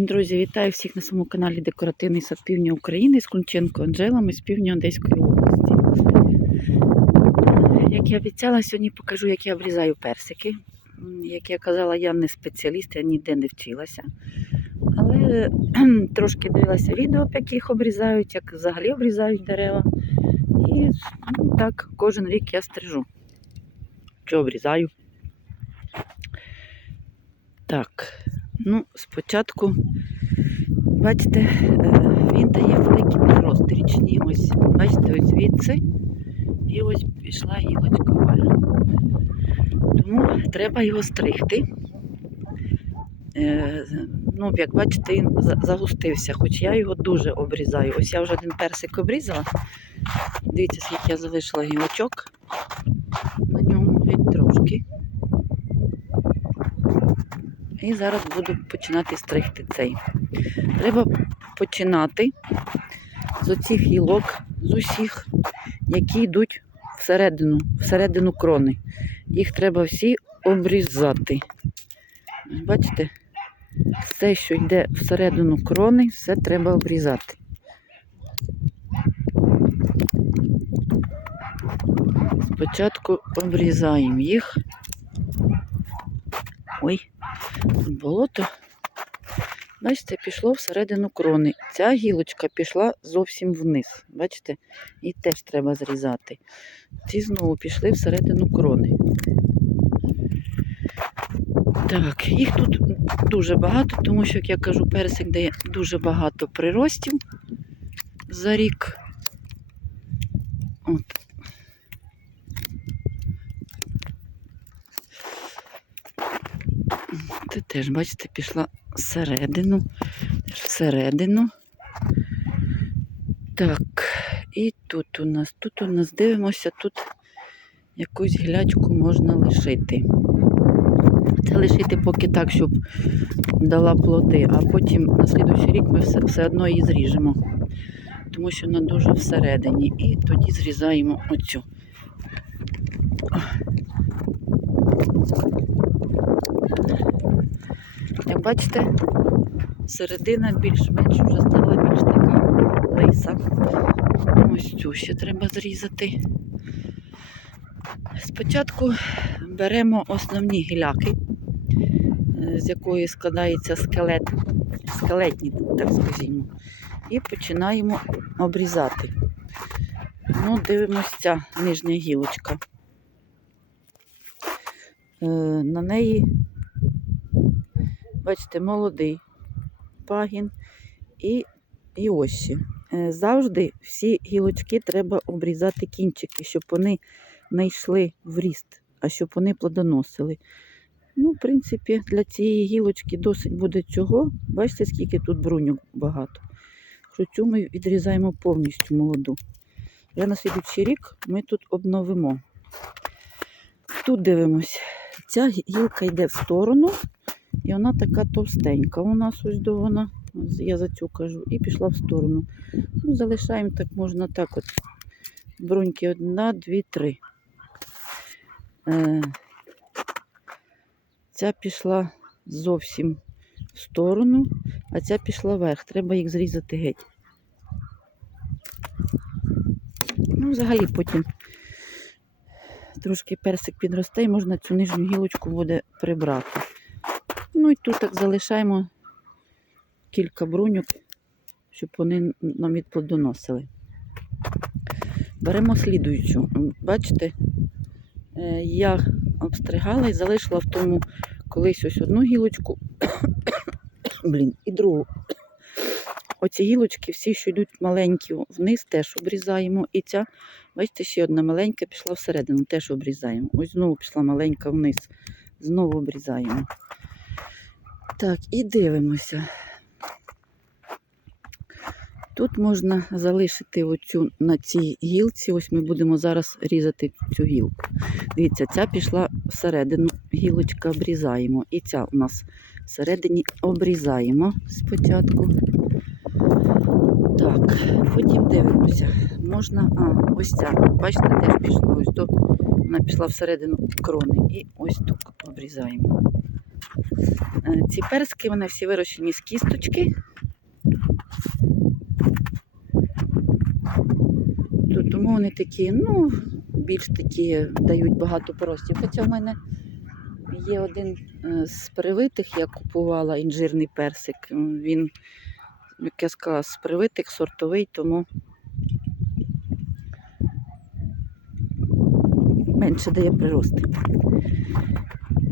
Друзі, вітаю всіх на своєму каналі Декоративний сад Півдня України з Клунченко Анжелами з півдня Одеської області. Як я обіцяла, сьогодні покажу, як я обрізаю персики. Як я казала, я не спеціаліст, я ніде не вчилася. Але трошки дивилася відео, як їх обрізають, як взагалі обрізають дерева. І ну, так, кожен рік я стрижу. Що обрізаю. Так, ну, спочатку, бачите, е, він дає великі прирости річні. Ось, бачите, ось звідси. І ось пішла гілочка вверх. Тому треба його стригти. Е, Ну, як бачите, він загустився, хоч я його дуже обрізаю. Ось я вже один персик обрізала. Дивіться, скільки я залишила гілочок. На ньому геть трошки. І зараз буду починати стригти цей. Треба починати з оцих гілок, з усіх, які йдуть всередину, всередину крони. Їх треба всі обрізати. Бачите? Все, що йде всередину крони, все треба обрізати. Спочатку обрізаємо їх. Ой, болото. Бачите, пішло всередину крони. Ця гілочка пішла зовсім вниз. Бачите? І теж треба зрізати. Ці знову пішли всередину крони. Так, їх тут дуже багато, тому що, як я кажу, персик дає дуже багато приростів за рік. От. Це теж, бачите, пішла всередину. Всередину. Так, і тут у нас, тут у нас дивимося, тут якусь гілячку можна лишити. Це лишити поки так, щоб дала плоди, а потім на слідуючий рік ми все, все одно її зріжемо. Тому що вона дуже всередині. І тоді зрізаємо оцю. Як бачите, середина більш-менш вже стала більш така лиса. Ось цю ще треба зрізати. Спочатку беремо основні гіляки, е, з якої складається скелет, скелетні, так скажімо, і починаємо обрізати. Ну, дивимося ця нижня гілочка. Е, На неї, бачите, молодий пагін і, і осі. Е, Завжди всі гілочки треба обрізати кінчики, щоб вони не йшли в ріст, а щоб вони плодоносили. Ну, в принципі, для цієї гілочки досить буде цього. Бачите, скільки тут бруньок багато. Цю ми відрізаємо повністю молоду. Вже на слідчий рік ми тут обновимо. Тут дивимось, ця гілка йде в сторону, і вона така товстенька. У нас ось до вона, я за цю кажу, і пішла в сторону. Ну, залишаємо так, можна так от. Бруньки одна, дві, три. Е, Ця пішла зовсім в сторону, а ця пішла вверх. Треба їх зрізати геть. Ну, взагалі потім трошки персик підросте і можна цю нижню гілочку буде прибрати. Ну і тут так залишаємо кілька бруньок, щоб вони нам відплодоносили. Беремо слідуючу. Бачите, е, я обстригала і залишила в тому колись ось одну гілочку, блін, і другу. Оці гілочки, всі, що йдуть маленькі вниз, теж обрізаємо. І ця, бачите, ще одна маленька пішла всередину, теж обрізаємо. Ось знову пішла маленька вниз, знову обрізаємо. Так, і дивимося. Тут можна залишити оцю на цій гілці. Ось ми будемо зараз різати цю гілку. Дивіться, ця пішла всередину, гілочка обрізаємо. І ця у нас всередині обрізаємо спочатку. Так, потім дивимося. Можна, а, ось ця, бачите, теж пішла ось до, вона пішла всередину крони. І ось тут обрізаємо. Е, Ці персики вони всі вирощені з кісточки. Тому вони такі, ну, більш такі дають багато поростів. Хоча в мене є один е, з привитих, я купувала інжирний персик. Він, як я сказала, з привитих, сортовий, тому менше дає прирости.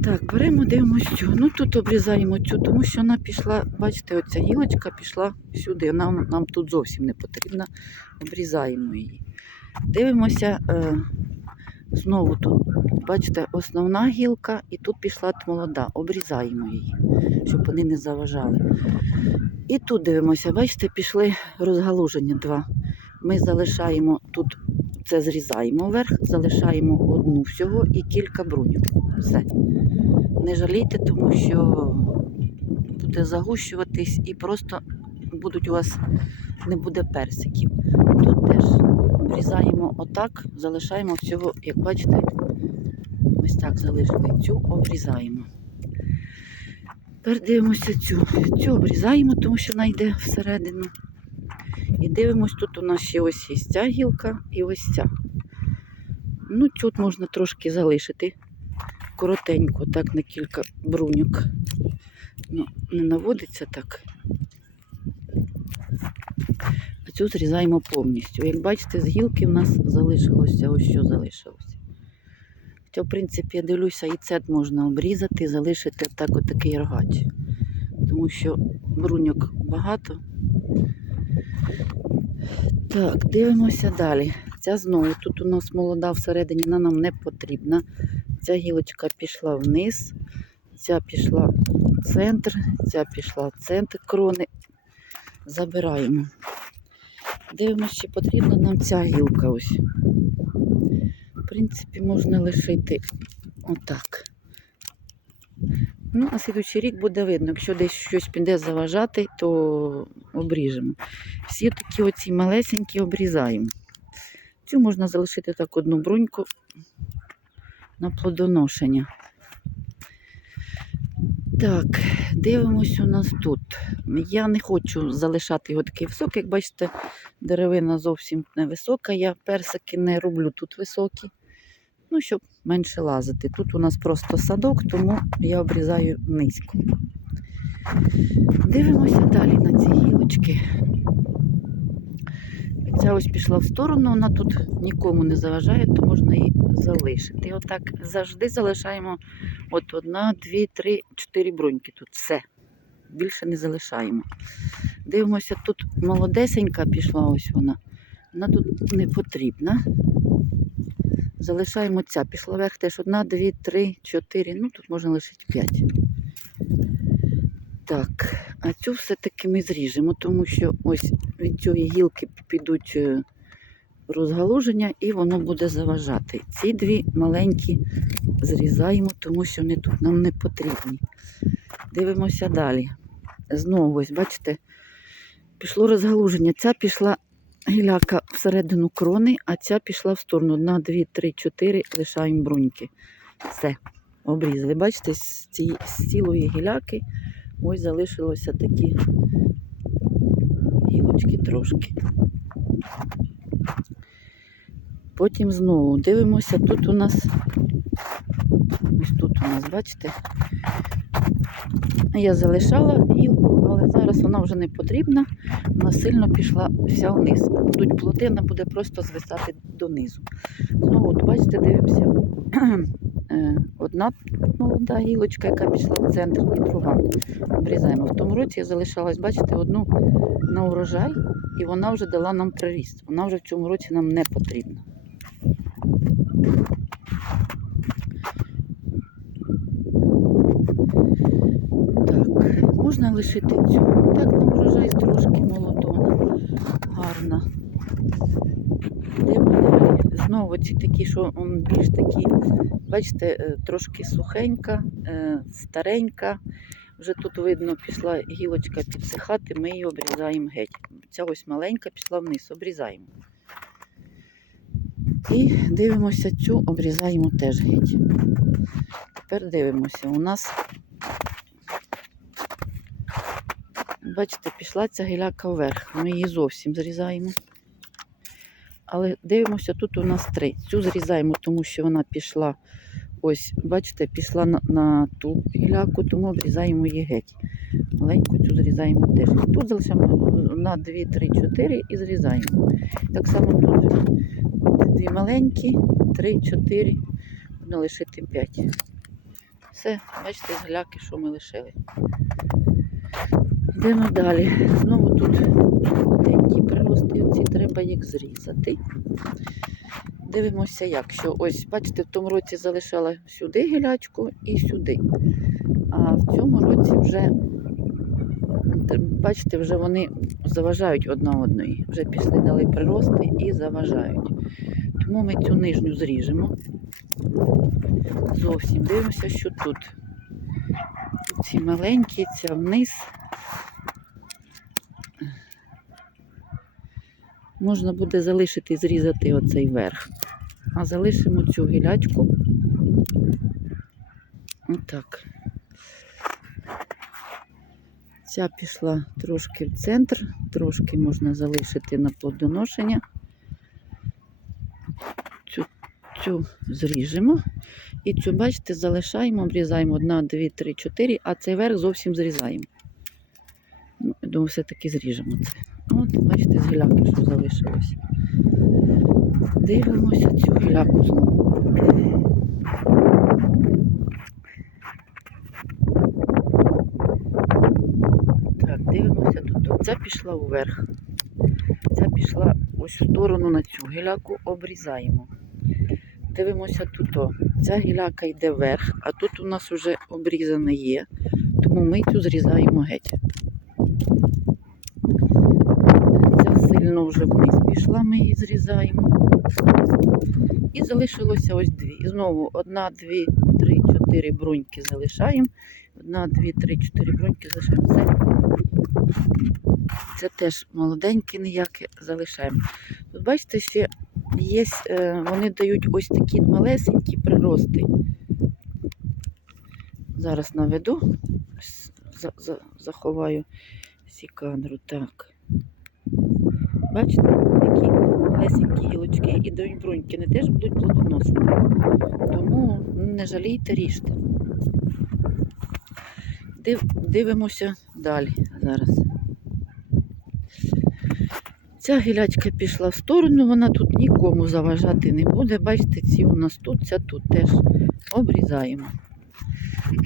Так, беремо, дивимося цю. Ну тут обрізаємо цю, тому що вона пішла, бачите, оця гілочка пішла сюди. Вона нам тут зовсім не потрібна. Обрізаємо її. Дивимося е, знову тут. Бачите, основна гілка, і тут пішла молода. Обрізаємо її, щоб вони не заважали. І тут дивимося, бачите, пішли розгалуження два. Ми залишаємо тут, це зрізаємо вверх, залишаємо одну всього і кілька бруньок. Все. Не жалійте, тому що буде загущуватись і просто будуть у вас не буде персиків. Тут теж обрізаємо отак, залишаємо всього, як бачите, ось так залишили. Цю обрізаємо. Тепер дивимося цю. Цю обрізаємо, тому що вона йде всередину. І дивимось, тут у нас ще ось є ця гілка і ось ця. Ну, тут можна трошки залишити коротенько, так на кілька бруньок. Ну, не наводиться так. А цю зрізаємо повністю. Як бачите, з гілки в нас залишилося ось що залишилося. Хоча, в принципі, я дивлюся, і цет можна обрізати, залишити так отакий рогач. Тому що бруньок багато. Так, дивимося далі. Ця знову тут у нас молода всередині, вона нам не потрібна. Ця гілочка пішла вниз, ця пішла в центр, ця пішла в центр крони. Забираємо. Дивимося, чи потрібна нам ця гілка ось. В принципі, можна лишити отак. Ну, а слідуючий рік буде видно, якщо десь щось піде заважати, то обріжемо. Всі такі оці малесенькі обрізаємо. Цю можна залишити так одну бруньку на плодоношення. Так, дивимось у нас тут. Я не хочу залишати його такий високий. Як бачите, деревина зовсім невисока. Я персики не роблю тут високі. Ну, щоб менше лазити. Тут у нас просто садок, тому я обрізаю низько. Дивимося далі на ці гілочки. Ця ось пішла в сторону, вона тут нікому не заважає, то можна її залишити. І отак завжди залишаємо от одна, дві, три, чотири бруньки. Тут все. Більше не залишаємо. Дивимося, тут молодесенька пішла, ось вона. Вона тут не потрібна. Залишаємо ця. Пішла вверх теж одна, дві, три, чотири. Ну, тут можна лишити п'ять. Так, а цю все-таки ми зріжемо, тому що ось від цієї гілки підуть е, розгалуження і воно буде заважати. Ці дві маленькі зрізаємо, тому що вони тут нам не потрібні. Дивимося далі. Знову ось, бачите, пішло розгалуження. Ця пішла гіляка всередину крони, а ця пішла в сторону. Одна, дві, три, чотири, лишаємо бруньки. Все, обрізали. Бачите, з, цієї, з цілої гіляки ось залишилося такі гілочки трошки. Потім знову дивимося, тут у нас, ось тут у нас, бачите, я залишала гілку, але зараз вона вже не потрібна, вона сильно пішла вся вниз. Будуть плоди, вона буде просто звисати донизу. Знову, от бачите, дивимося. Е, Одна молода гілочка, яка пішла в центр, і друга. Обрізаємо. В тому році я залишалась, бачите, одну на урожай, і вона вже дала нам приріст. Вона вже в цьому році нам не потрібна. Так, можна лишити цю. Так, нам урожай трошки молодона. Гарна. Йдемо далі. Знову ці такі, що м, більш такі, бачите, е, трошки сухенька, е, старенька. Вже тут видно, пішла гілочка підсихати, ми її обрізаємо геть. Ця ось маленька пішла вниз, обрізаємо. І дивимося цю, обрізаємо теж геть. Тепер дивимося. У нас бачите, пішла ця гіляка вверх. Ми її зовсім зрізаємо. Але дивимося, тут у нас три. Цю зрізаємо, тому що вона пішла. Ось, бачите, пішла на, на ту гіляку, тому обрізаємо її геть. Маленьку цю зрізаємо теж. Тут залишаємо на 2, 3, 4 і зрізаємо. Так само тут дві маленькі, 3, 4, можна лишити 5. Все, бачите, з що ми лишили. Йдемо далі. Знову тут маленькі прирости, ці треба їх зрізати. Дивимося, як що. Ось, бачите, в тому році залишала сюди гілячку і сюди. А в цьому році вже, бачите, вже вони заважають одна одної. Вже пішли дали прирости і заважають. Тому ми цю нижню зріжемо. Зовсім дивимося, що тут. Ці маленькі, ця вниз. Можна буде залишити і зрізати оцей верх. А залишимо цю гілячку. Отак. Ця пішла трошки в центр, трошки можна залишити на плодоношення. Цю, цю зріжемо. І цю, бачите, залишаємо, обрізаємо одна, дві, три, чотири, а цей верх зовсім зрізаємо. Ну, думаю, все-таки зріжемо це. От, бачите, з гіляки, що залишилось. Дивимося цю гіляку знову. Так, дивимося тут. Ця пішла вверх. Ця пішла ось в сторону на цю гіляку, обрізаємо. Дивимося тут. Ця гіляка йде вверх, а тут у нас вже обрізане є, тому ми цю зрізаємо геть. Ця сильно вже вниз пішла, ми її зрізаємо. І залишилося ось дві. І знову одна, дві, три, чотири бруньки залишаємо. Одна, дві, три, чотири бруньки залишаємо. Це, це теж молоденьке ніяке залишаємо. Тут бачите, ще є, е, вони дають ось такі малесенькі прирости. Зараз наведу, Ось за, за. Так. Бачите, які малесенькі гілочки і дають бруньки, вони теж будуть плодоносити. Тому не жалійте, ріжте. Див, дивимося далі зараз. Ця гілячка пішла в сторону, вона тут нікому заважати не буде. Бачите, ці у нас тут, ця тут теж обрізаємо.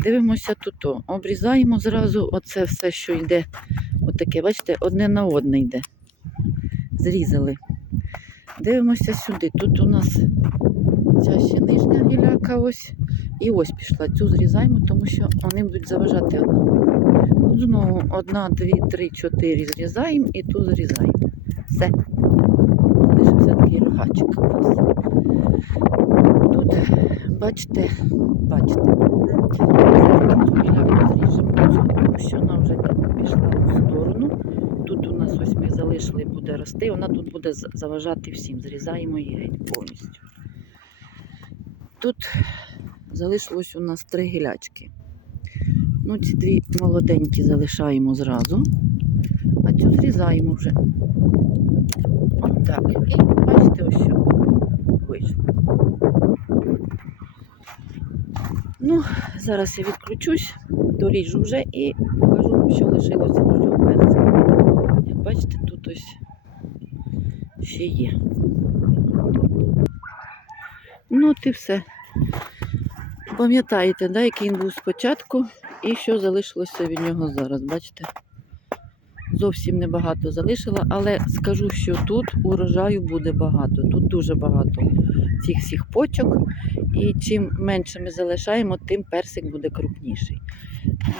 Дивимося тут. о. Обрізаємо зразу оце все, що йде. Отаке, бачите, одне на одне йде. Зрізали. Дивимося сюди. Тут у нас ця ще нижня гіляка ось. І ось пішла. Цю зрізаємо, тому що вони будуть заважати одному. Тут знову одна, дві, три, чотири зрізаємо і тут зрізаємо. Все. Залишився такий рогачик. Тут, бачите, бачите, що вона вже пішла в сторону. Тут у нас ось ми залишили, буде рости, вона тут буде заважати всім. Зрізаємо її геть повністю. Тут залишилось у нас три гілячки. Ну, ці дві молоденькі залишаємо зразу, а цю зрізаємо вже. От так. І бачите, ось що Ну, зараз я відключусь, доріжу вже і покажу вам, що лишилося до цього перця. Як бачите, тут ось ще є. Ну, от і все. Пам'ятаєте, да, який він був спочатку і що залишилося від нього зараз, бачите? Зовсім небагато залишила, але скажу, що тут урожаю буде багато. Тут дуже багато цих всіх почок. І чим менше ми залишаємо, тим персик буде крупніший.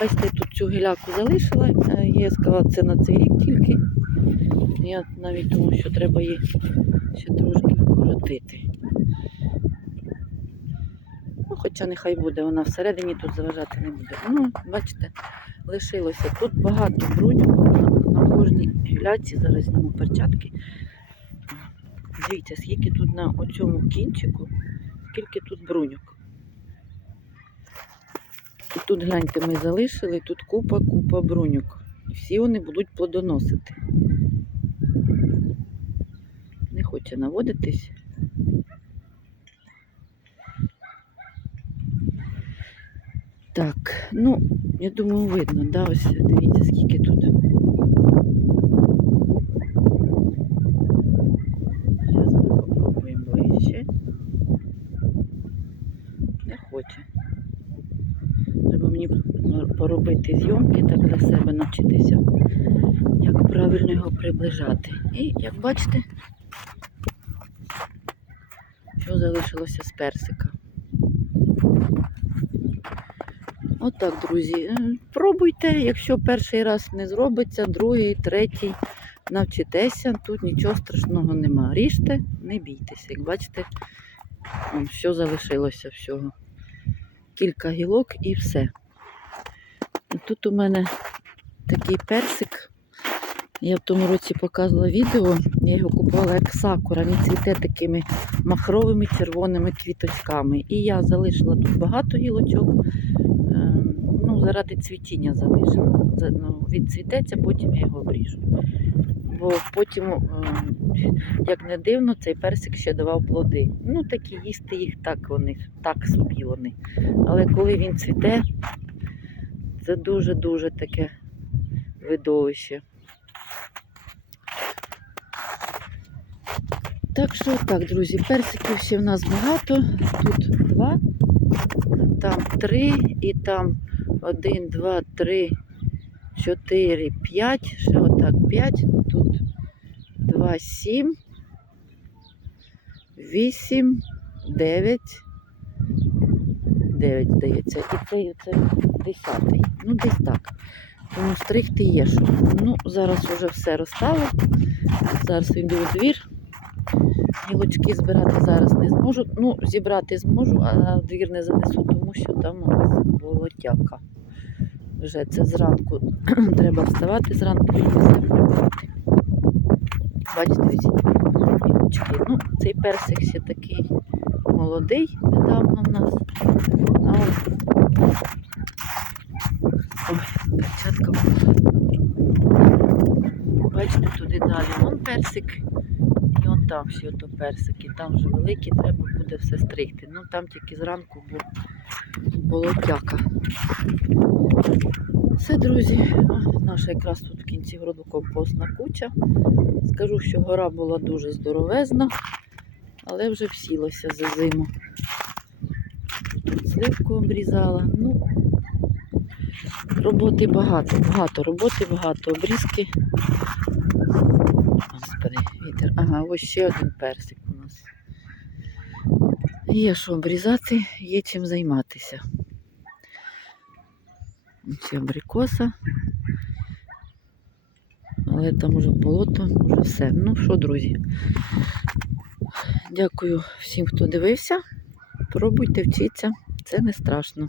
Бачите, тут цю гіляку залишила. е, Я сказала, це на цей рік тільки. Я навіть думаю, що треба її ще трошки вкоротити. Ну, хоча нехай буде, вона всередині тут заважати не буде. Ну, бачите, лишилося. Тут багато бруньок кожній гіляці. Зараз зніму перчатки. Дивіться, скільки тут на оцьому кінчику, скільки тут бруньок. І тут гляньте, ми залишили, тут купа-купа бруньок. І всі вони будуть плодоносити. Не хоче наводитись. Так, ну, я думаю, видно, да, ось дивіться, скільки тут. Зараз ми попробуємо ближче. Не хоче. Треба мені поробити зйомки так для себе навчитися, як правильно його приближати. І як бачите, що залишилося з персика. Отак, друзі. Е, Пробуйте, якщо перший раз не зробиться, другий, третій навчитеся, тут нічого страшного нема. Ріжте, не бійтеся. Як бачите, що залишилося всього. Кілька гілок і все. Тут у мене такий персик. Я в тому році показувала відео, я його купувала як сакура, він цвіте такими махровими червоними квіточками. І я залишила тут багато гілочок. Ем, ну, заради цвітіння залишила. За- Ну, відцвітеться, потім я його обріжу. Бо потім, ем, як не дивно, цей персик ще давав плоди. Ну, такі їсти їх так вони, так собі вони. Але коли він цвіте, це дуже-дуже таке видовище. Так що так, друзі, персиків ще в нас багато. Тут два, там три і там один, два, три, чотири, п'ять. Ще отак п'ять. Тут два, сім, вісім, дев'ять. Дев'ять, здається. І цей це десятий. Ну, десь так. Тому стригти є що. Ну, зараз вже все розстало. Зараз йду у двір. Гілочки збирати зараз не зможу. Ну, зібрати зможу, а двір не занесу, тому що там у нас болотяка. Вже це зранку треба вставати зранку і все прибрати. Бачите, гілочки. Ну, цей персик ще такий молодий недавно в нас. А ось Ой. Бачите, туди далі вон персик. І он там ще ото персики. Там вже великі, треба буде все стригти. Ну там тільки зранку був болотяка. Все, друзі, наша якраз тут в кінці городу компостна куча. Скажу, що гора була дуже здоровезна, але вже всілося за зиму. Тут сливку обрізала. Ну, роботи багато, багато роботи, багато обрізки. Господи, вітер. Ага, ось ще один персик у нас. Є що обрізати, є чим займатися. Ось абрикоса. Але там уже болото, вже все. Ну що, друзі? Дякую всім, хто дивився. Пробуйте, вчіться, це не страшно.